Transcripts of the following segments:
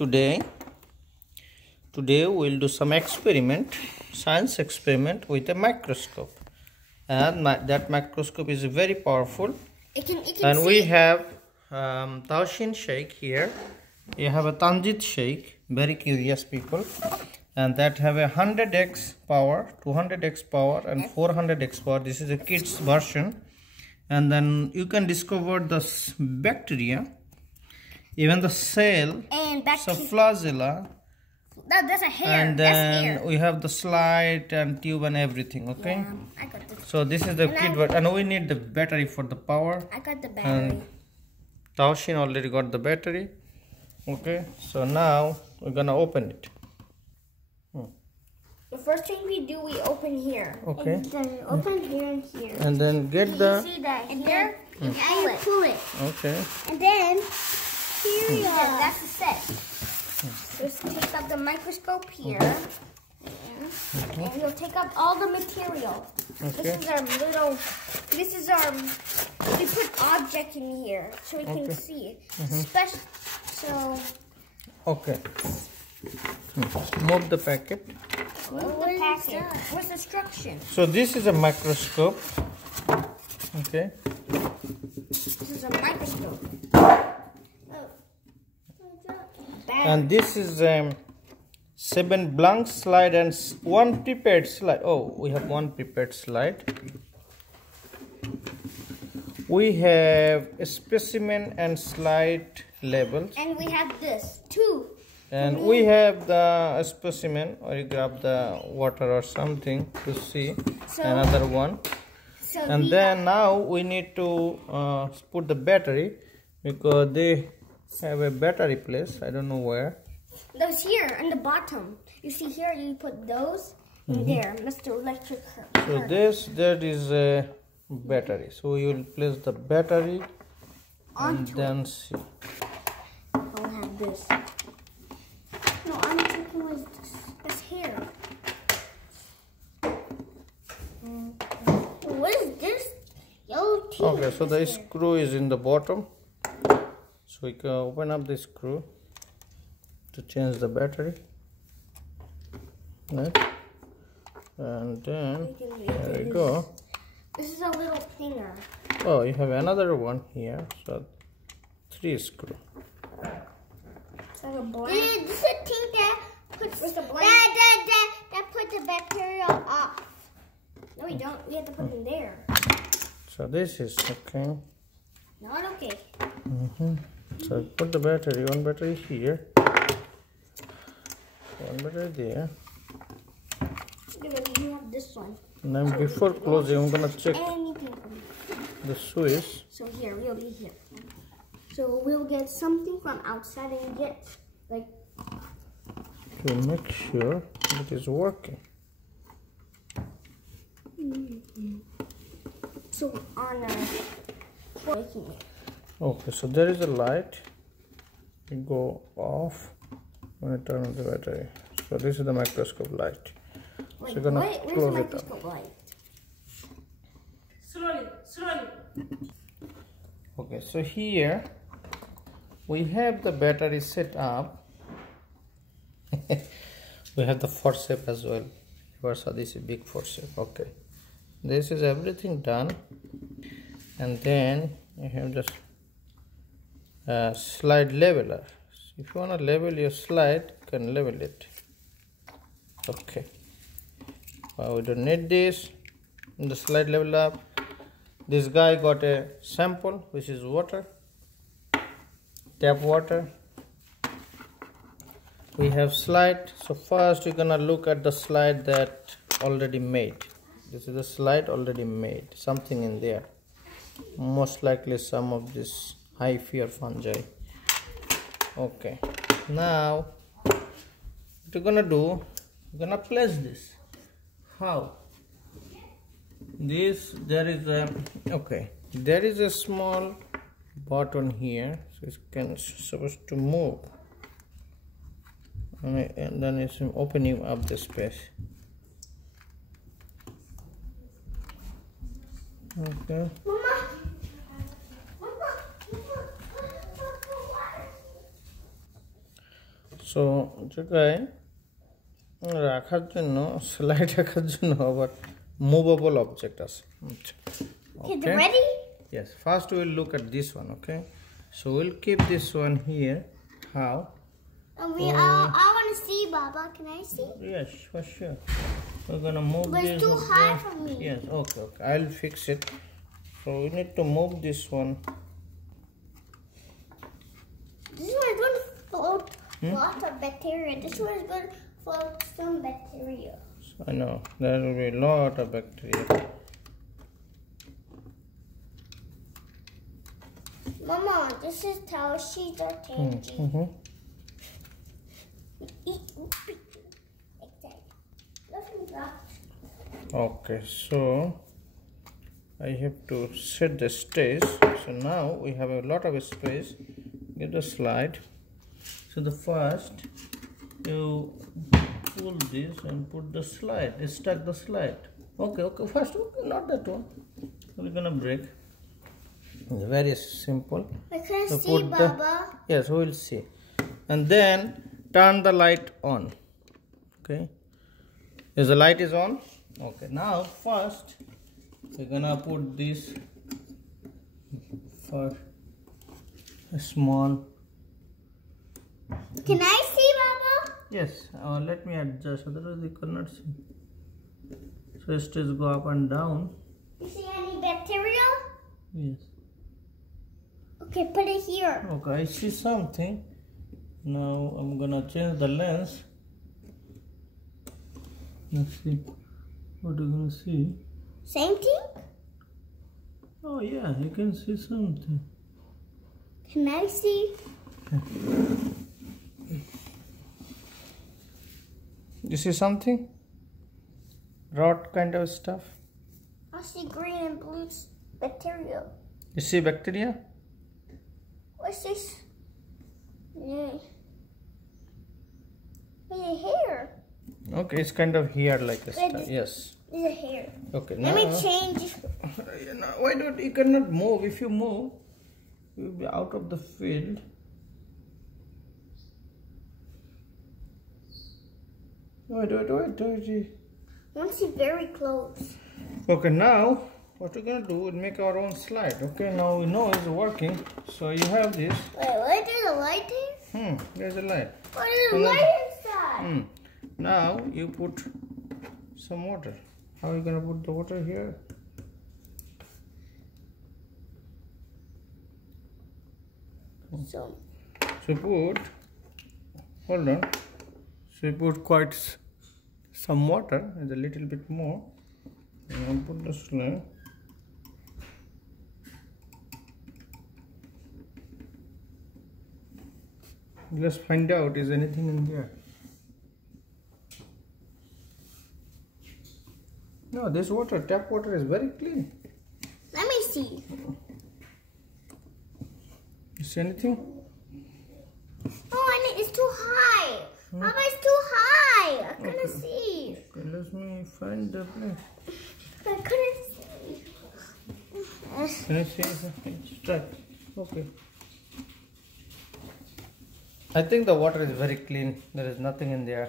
today we'll do some science experiment with a microscope, and that microscope is very powerful. And we have Taushin Sheikh here. You have a Tanjit Sheikh, very curious people, and that have a 100x power, 200x power, and 400x power. This is a kids version, and then you can discover the bacteria, even the cell, and flagella. That's a hair. And then we have the slide and tube and everything. Okay. Yeah, I got this. So this is the kit, and we need the battery for the power. I got the battery. And Taushin already got the battery. Okay. So now we're gonna open it. The first thing we do, we open here. Okay. And then open here and here. And then get the. You see that here? And you pull it. Okay. And then here you are. That's the set. Just take up the microscope here. And we'll take up all the material. Okay. This is our, we put object in here so we can see it. Okay. Move the packet. Where's the instruction? So this is a microscope. Okay. This is a microscope. And this is 7 blank slide and 1 prepared slide. Oh, we have 1 prepared slide. We have a specimen and slide labels. And we have this too. And we have the specimen, or you grab the water or something to see another one. And then now we need to put the battery, because they have a battery place. I don't know where. Those here on the bottom. You see here, you put those in there. Mr. Electric So that is a battery. So you will place the battery and then see. I'll have this. No, I'm thinking was this here. What is this? Yellow tea. Okay, so the screw is in the bottom. So we can open up the screw to change the battery. Right? And then there we go. This is a little thinner. Oh, you have another one here. So 3 screw. It's like a blank. This is a thing that puts that put the bacteria off. No, we don't. We have to put it in there. So this is okay. Not okay. So put the battery, 1 battery here, 1 battery there. You have this one. And then before closing, I'm gonna check the switch. So here, we'll be here. So we'll get something from outside and get like to make sure it is working. So on working it. Okay, so there is a light. You go off when I turn on the battery. So this is the microscope light. Wait, so you're gonna close it up. Light? Slowly. Okay, so here we have the battery set up. We have the forceps as well. So this is big forceps. Okay, this is everything done, and then you have just slide leveler. So if you want to level your slide, you can level it. Okay. We don't need this. In the slide level up, this guy got a sample, which is water, tap water. We have slide. So first you're gonna look at the slide that already made. This is the slide already made. Something in there. Most likely some of this hyphae or fungi. Okay. Now what you're gonna do, you're gonna place this. How? There is a small button here, so it's supposed to move, and then it's opening up the space. Okay. So জায়গায় রাখার জন্য slide রাখার জন্য আবার movable object আছে Okay, ready? Yes, first we'll look at this one. Okay, so we'll keep this one here. How? I want to see, Baba. Can I see? Yes, for sure. We're gonna move but this. It's too high for me. Yes, okay, I'll fix it. So we need to move this one. This one is going to float lots of bacteria. This one is going to float some bacteria. I know there will be a lot of bacteria. Mama, this is how she's are changing. Okay, so I have to set the stage. So now we have a lot of space. Get the slide. So the first you pull this and put the slide. Stuck the slide. Okay, first not that one. We're gonna break. It's very simple. I can't see, Baba. Yes, we'll see. And then turn the light on. Okay. Is the light is on? Okay. Now first we're gonna put this for a small. Can I see, Baba? Yes. Let me adjust. Otherwise you cannot see. So just go up and down. You see any bacteria? Yes. Okay, put it here. Okay, I see something. Now I'm gonna change the lens. Let's see. What are you gonna see? Same thing? Oh yeah, you can see something. Can I see? You see something? Rot kind of stuff? I see green and blue bacteria. You see bacteria? What's this? Yeah. It's a hair. Okay, it's kind of here like this. Yes. It's a hair. Okay, Let me change. Why don't you cannot move? If you move, you'll be out of the field. Wait. Once it's very close. Okay, now what we're gonna do is make our own slide. Okay, now we know it's working. So you have this. Wait, what? There's a light there? There's a light. What is a light inside? Now you put some water. How are you gonna put the water here? So put, hold on. So you put quite some water, and a little bit more. And I'll put the slide. Let's find out is anything in there. No, this water, tap water is very clean. Let me see. You see anything? Oh, it's too high. Mama, it's too high. I couldn't see. Okay, let me find the place. I couldn't see. Can you see something? Strike. Okay. I think the water is very clean. There is nothing in there.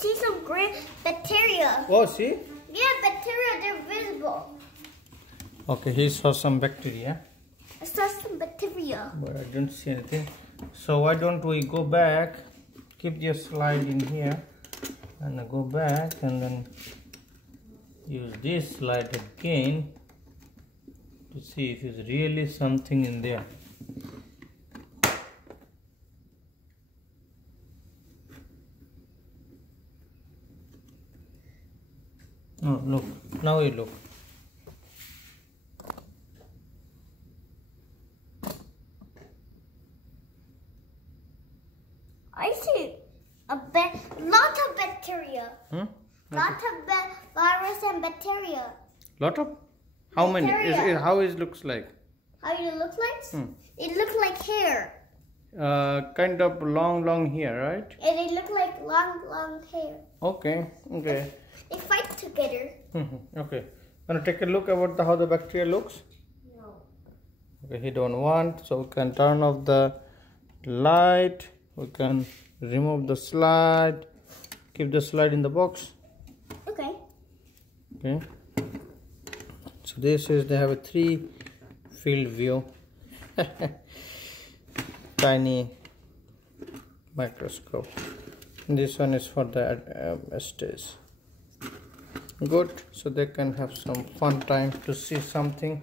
See some green bacteria. Oh, see? Yeah, bacteria, they're visible. Okay, he saw some bacteria. I saw some bacteria. But I don't see anything. So why don't we go back, keep your slide in here, and go back and then use this slide again to see if there's really something in there. No, look. Now you look. I see lot of bacteria. Lot of virus and bacteria. Lot of? How many? Bacteria. How it looks like? How it look like? It looks like hair. Kind of long hair, right? And they look like long hair. Okay. They fight together. Okay. Wanna take a look about how the bacteria looks? No. Okay, he don't want, so we can turn off the light. We can remove the slide, keep the slide in the box. Okay. Okay, so this is, they have a 3 field view. Tiny microscope. This one is for the stage. Good, so they can have some fun time to see something